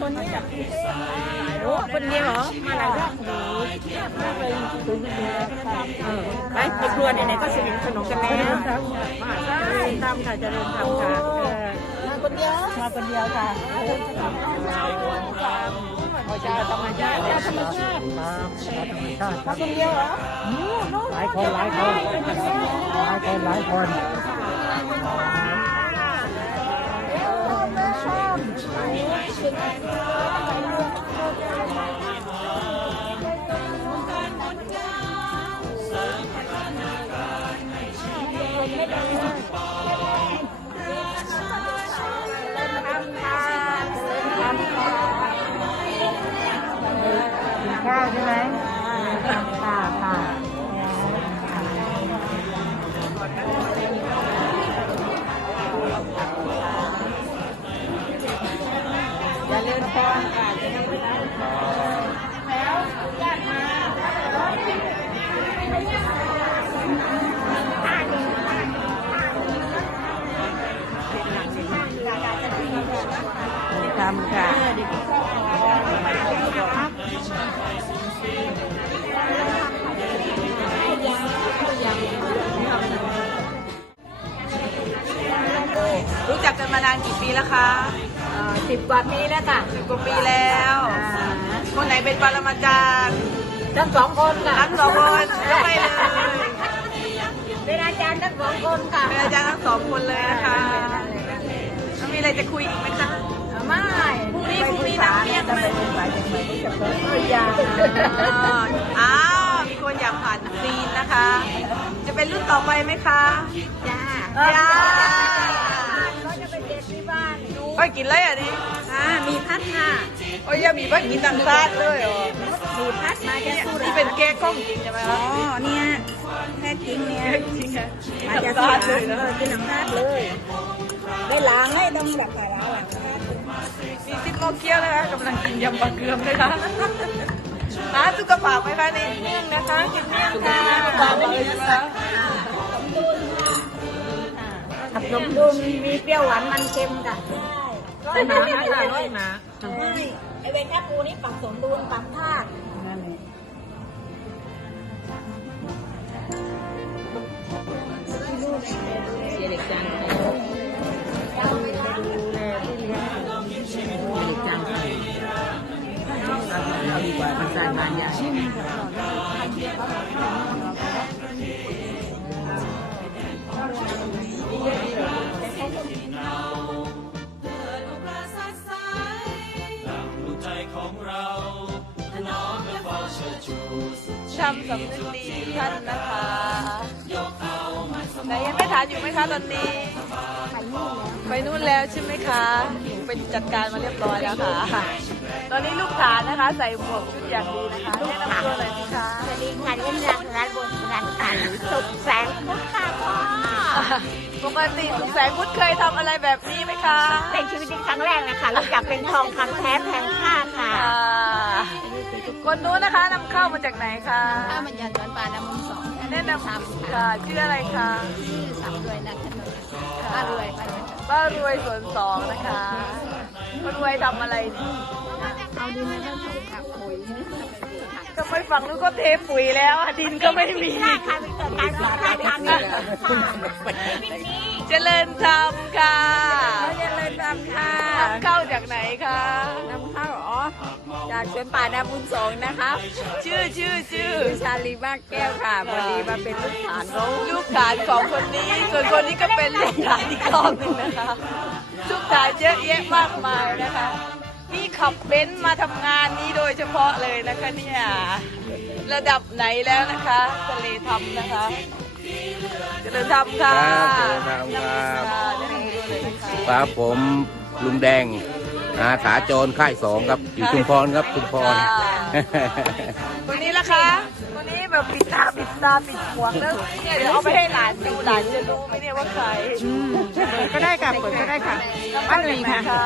คนนี้แบบโอ้คนเดียวเหรอ มาหลายรอบโอ้โหมากเลยถึงคนเดียวเออไปในครัวไหนๆก็สนิทสนมกันแล้วมาใช่ทำค่ะเจะเริ่มทำค่ะมาคนเดียวมาคนเดียวค่ะโอ้ชาวธรรมชาติชาธรรมชาติมาคนเดียวเหรอหลายคนหลายคนหลายคนหลายคน ข้าวใช่ไหม กกันมานานกี่ปีแล้วคะสิบกว่าปีแล้วค่ะสิบกว่าปีแล้ว คนไหนเป็นปรมาจารย์ทั้งสองคนค่ะทั้งสองคนยกให้เลยเป็นอาจารย์ทั้งสองคนค่ะเป็นอาจารย์ทั้งสองคนเลยนะคะแล้วมีอะไรจะคุยอีกไหมคะไม่พรุ่งนี้พรุ่งนี้น้ำเมี่ยงไหมอยากอ๋ออ้าวมีคนอยากผ่านซีนนะคะ จะเป็นรุ่นต่อไปไหมคะจ้าจ้าก็จะไปเด็ด ที่บ้านดูไปกินอะไรอะนี่ค่ะมีพัดค่ะโอ้ยยังมีไปกินต่างชาติด้วยเหรอมีพัดมาจากสุนี่ราษฎร์เป็นแก้กล้องจริงใช่ไหมอ๋คะอเนี่ยแท้จริงเนี่ยจริงค่ะมาจากต่างสุชาราษติฎเลยนะร์เออกินหนังพาดเลยได้ล้างให้ต้องหลักแต่ละหลักมีซิปโมเกียวนะคะกำลังกินยำปลาเกลือมนะคะหาสุขภาพไหมคะนี่เมี่ยงนะคะกินเมี่ยงค่ะ ปลาเลยใช่ไหมคะผักสมดุลมีเปรี้ยวหวานมันเค็มค่ะร้อยหมาค่ะร้อยหมาใช่ไอเวนแคปูนี่ปรับสมดุลปรับธาตุนั่น ช้ำสำนึกดีท่านนะคะไหนยังไม่ฐานอยู่ไหมคะตอนนี้ ไปนู่นแล้วใช่ไหมคะเป็นจัดการมาเรียบร้อยแล้วค่ะ ตอนนี้ลูกฐานนะคะ ใส่หมวกชุดอย่างดีนะคะแนะนำตัวหน่อยสิคะ สวัสดีค่ะเล่นรักร้านบน ร้านอ่านสุขแสงพุทธค่ะพ่อปกติสุขแสงพุทธเคยทำอะไรแบบนี้ไหมคะเป็นชีวิตในครั้งแรกนะคะรู้จักเป็นทองคำแท้แพงค่าค่ะ อ่าคนนู้นนะคะนำเข้ามาจากไหนคะข้าวมันยันสวนปลาน้ำมันสองแนะนำค่ะชื่ออะไรคะชื่อสำรวยนักขนมป้ารวยป้ารวยป้ารวยสวนสองนะคะป้ารวยทำอะไรนี่เอาดินมาแล้วถู กผักปุ๋ยก็ไปฝั่งนู้นก็เทปุ๋ยแล้วอะดินก็ไม่มีค่ะเกิดการสอนการทำเจริญธรรมค่ะเจริญธรรมค่ะนำเข้าจากไหนคะนำเข้าอ๋อ จากสวนป่านาบุญสงฆ์นะคะ ชื่อชื่อชื่อชาลีมากแก้วค่ะพอดีมาเป็นลูกฐานเขาลูกฐานของคนนี้ ส่วนคนนี้ก็เป็นลูกฐานอีกรอบหนึ่งนะคะ ลูกฐานเยอะแยะมากมายนะคะนี่ ขับเบนซ์มาทำงานนี้โดยเฉพาะเลยนะคะเนี่ยระดับไหนแล้วนะคะทะเลทำนะคะเจริญธรรมค่ะครับเจริญธรรมครับแนะนำตัวเลยนะคะครับผมลุงแดงอาสาโจรค่ายสองครับอยู่ชุมพรครับชุมพรคนนี้ละคะคนนี้ แบบปิดตาปิดตาปิดหมวกแล้วเนี่ยเดี๋ยวเอาไปให้หลานดูหลานจะรู้ไหมเนี่ยว่าใครเปิดก็ได้ค่ะเปิดก็ได้ค่ะป้าหนึ่งค่ะ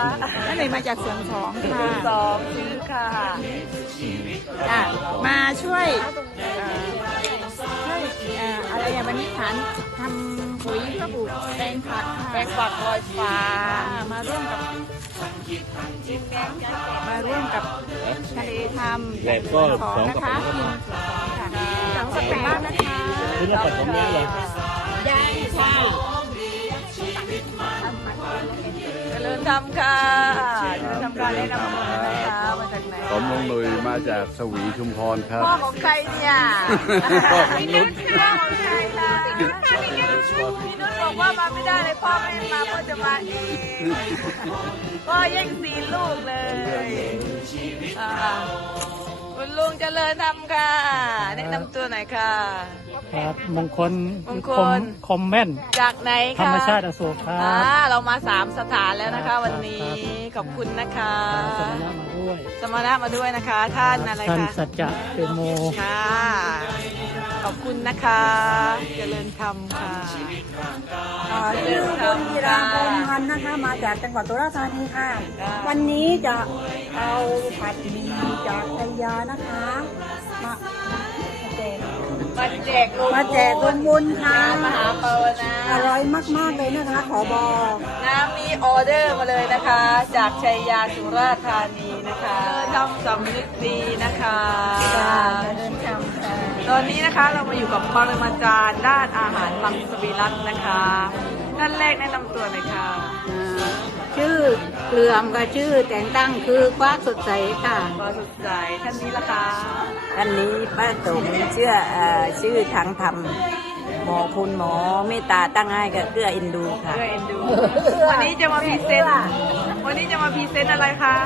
อันไหนมาจากสวนสองค่ะสองซื้อค่ะจ้ะมาช่วยช่วยอะไรอย่างวันนี้ฐานทำปุ๋ยเพื่อปลูกแปลงผักแปลงฝักลอยฟ้ามาร่วมกับมาร่วมกับทะเลทำแหลกก็ของสองนะกระคะ สองสเต็ปบ้างนะคะคุณละกระป๋องนี้เลยยังค่ะเจริญธรรมค่ะเจริญธรรมการแนะนำตัวนะคะมาจากไหนผมลงลุยมาจากสวีชุมพรครับพ่อของใครเนี่ยพ่อของนุชพ่อของใครคะพี่นุชบอกว่ามาไม่ได้เลยพ่อไม่ให้มาพ่อจะมาเองพ่อแย่งซีนลูกเลยอ่าคุณ ลุงเจริญธรรมค่ะ แนะนำตัวหน่อยค่ะ ครับมงคลมงคลคอมเม่นจากไหนคะธรรมชาติอโศกครัอ่าบ เรามาสามสถานแล้วนะคะวันนี้ขอบคุณนะคะ สมณะมาด้วยสมณะมาด้วยนะคะ ท่านอะไรท่านคะสัจจะเป็นโมค่ะ ขอบคุณนะคะเจริญธรรมค่ะเจริญธรรมธีราพงพันธ์นะคะ มาจากจังหวัดสุราษฎร์ธานีค่ะค่ะวันนี้จะเอาผัดหมี่จากชัยยานะคะมาแจกมาแจกลงมาแจกคนบุญค่ะมหาเปาวนาอร่อยมากๆเลยนะคะ ขอบอกน้ำมีออเดอร์มาเลยนะคะ จากชัยยาสุราษฎร์ธานีนะคะทำสำนึกดีนะคะเดินทางค่ะ ตอนนี้นะคะเรามาอยู่กับปรมาจารย์ด้านอาหารมังสวิรัตนะคะท่านแรกแนะนำตัวหน่อยค่ะชื่อเกลือมกับชื่อแต่งตั้งคือคว้าสดใสค่ะก็สดใสท่านนี้ละคะอันนี้ป้าสมเชื่อเอ่อชื่อทางธรรมหมอคุณหมอเมตตาตั้งให้กับเกื้อเอ็นดูค่ะ เพื่อเอ็นดูวันนี้จะมาพรีเซนต์วันนี้จะมาพรีเซนต์อะไรคะ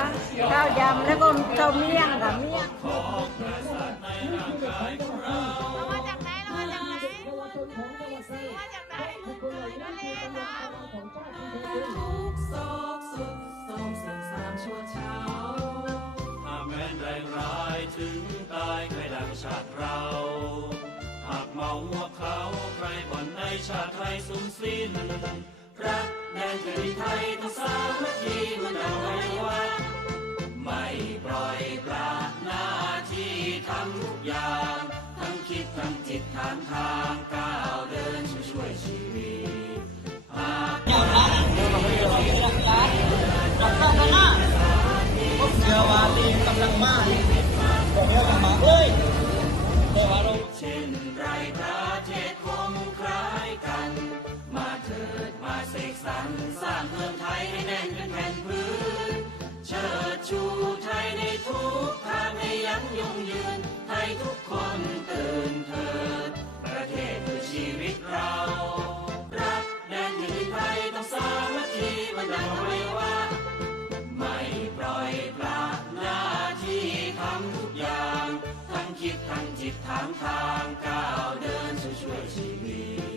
ข้าวยำแล้วก็ข้าวเมี่ยงค่ะเมี่ยง ชาติเรา หากเมาหัวเขาใครบ่อนในชาติไทยสูญสิ้น รักแดนแผ่นดินไทยต้องสามัคคีมันดังไว้ว่าไม่ปล่อยปละหน้าที่ทำทุกอย่าง ทั้งคิดทั้งจิตทางทางก้าวเดินช่วยช่วยชีวิตเช่นไรประเทศคงคล้ายกัน มาเถิดมาเสกสรรสร้างเมืองไทยให้แน่นเป็นแผ่นพื้น เชิดชู คิดทั้งจิตทางทางก้าวเดินช่วยช่วยชีวิต